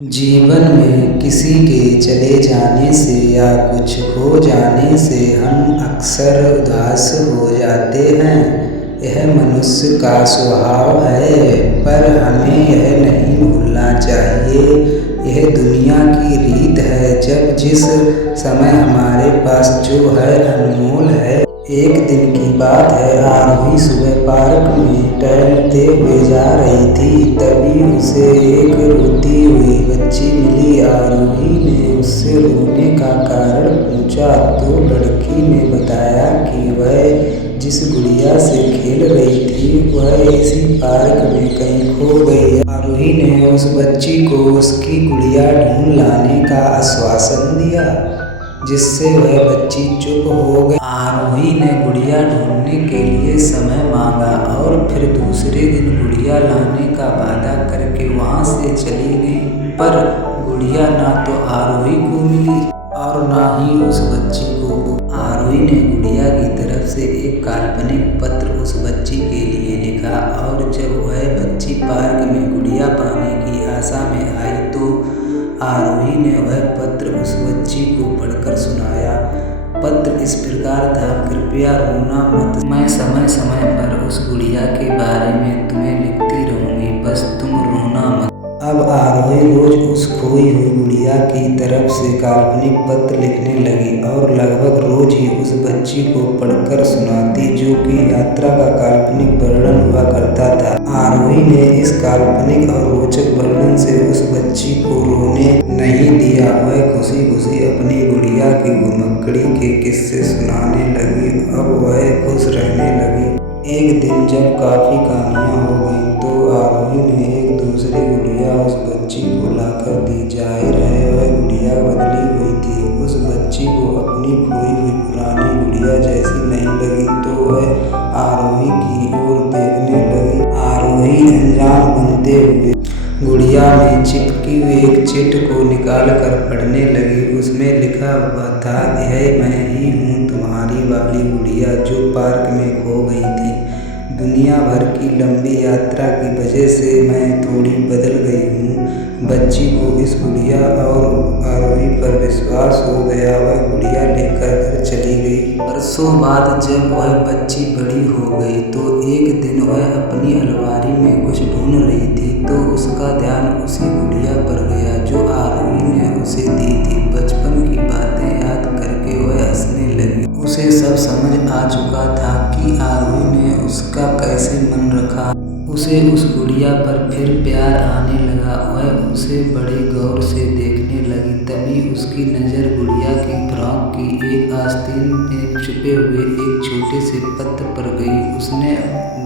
जीवन में किसी के चले जाने से या कुछ खो जाने से हम अक्सर उदास हो जाते हैं। यह मनुष्य का स्वभाव है, पर हमें यह नहीं भूलना चाहिए। यह दुनिया की रीत है। जब जिस समय हमारे पास जो है अनमोल है। एक दिन की बात है, आरोही सुबह पार्क में टहलते हुए जा रही थी। तभी उसे एक रोती हुई बच्ची मिली। आरोही ने उससे रोने का कारण पूछा तो लड़की ने बताया कि वह जिस गुड़िया से खेल रही थी वह इसी पार्क में कहीं खो गई है। आरोही ने उस बच्ची को उसकी गुड़िया ढूंढ लाने का आश्वासन दिया, जिससे वह बच्ची चुप हो गई। आरोही ने गुड़िया ढूंढने के लिए समय मांगा और फिर दूसरे दिन गुड़िया लाने का वादा करके वहां से चली गई। पर गुड़िया ना तो आरोही को मिली और ना ही उस बच्ची को। आरोही ने गुड़िया की तरफ से एक काल्पनिक पत्र उस बच्ची के लिए लिखा और जब वह बच्ची पार्क में गुड़िया पाने की आशा में आई तो आरोही ने वह पत्र उस बच्ची को पढ़कर सुनाया। पत्र इस प्रकार था, कृपया रोना मत। मैं समय समय पर उस गुड़िया के बारे में तुम्हें लिखती रहूंगी, बस तुम रोना मत। अब आरोही रोज उस खोई हुई गुड़िया की तरफ से काल्पनिक पत्र लिखने लगी और लगभग रोज ही उस बच्ची को पढ़कर सुनाती, जो कि यात्रा का काल्पनिक वर्णन हुआ करता था। आरोही ने इस काल्पनिक और रोचक वर्णन से उस बच्ची को रोने नहीं दिया। वह खुशी खुशी अपनी गुड़िया की घुमक्कड़ी के किस्से सुनाने लगी। अब वह खुश रहने लगी। एक दिन जब काफी कहानियां हो गईं तो आरोही ने एक दूसरी गुड़िया उस बच्ची को लाकर दी। जाहिर है वह गुड़िया बदली हुई थी। उस बच्ची को अपनी खोई हुई पुरानी गुड़िया जैसी नहीं लगी तो वह आरोही की ओर देखने लगी। आरोही अनजान बनते हुए गुड़िया में चिपकी हुई एक चिट को निकाल कर पढ़ने लगी। उसमें लिखा हुआ था, यह मैं ही हूँ, तुम्हारी वाली गुड़िया जो पार्क में खो गई थी। दुनिया भर की लंबी यात्रा की वजह से मैं थोड़ी बदल गई हूँ। बच्ची को इस गुड़िया और आरोही पर विश्वास हो गया। वह गुड़िया लेकर घर चली गई। बरसों बाद जब वह बच्ची बड़ी हो गई तो एक दिन वह अपनी अलमारी में कुछ ढूंढ रही थी तो उसका ध्यान उसी गुड़िया पर गया जो आरोही ने उसे दी थी। बचपन की बातें याद करके वह हंसने लगी। उसे सब समझ आ चुका था कि आरोही ने उसका कैसे मन रखा। उसे उस गुड़िया पर फिर प्यार आने लगा। वह उसे बड़े गौर से देखने लगी। तभी उसकी नज़र गुड़िया की फ्रॉक की एक आस्तीन में छुपे हुए एक छोटे से पत्र पर गई। उसने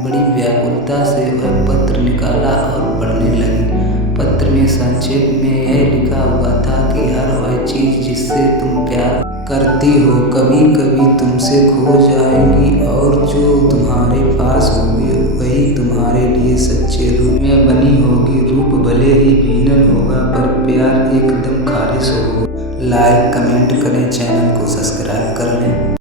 बड़ी व्याकुलता से वह पत्र निकाला और पढ़ने लगी। पत्र में संक्षेप में यह लिखा हुआ था कि हर वह चीज़ जिससे तुम प्यार करती हो कभी कभी तुमसे खो जाएगी और जो तुम्हारे पास होगी वही तुम्हारे लिए सच्चे रूप में बनी होगी। रूप भले ही भिन्न होगा पर प्यार एकदम खालिश होगा। लाइक कमेंट करें, चैनल को सब्सक्राइब कर लें।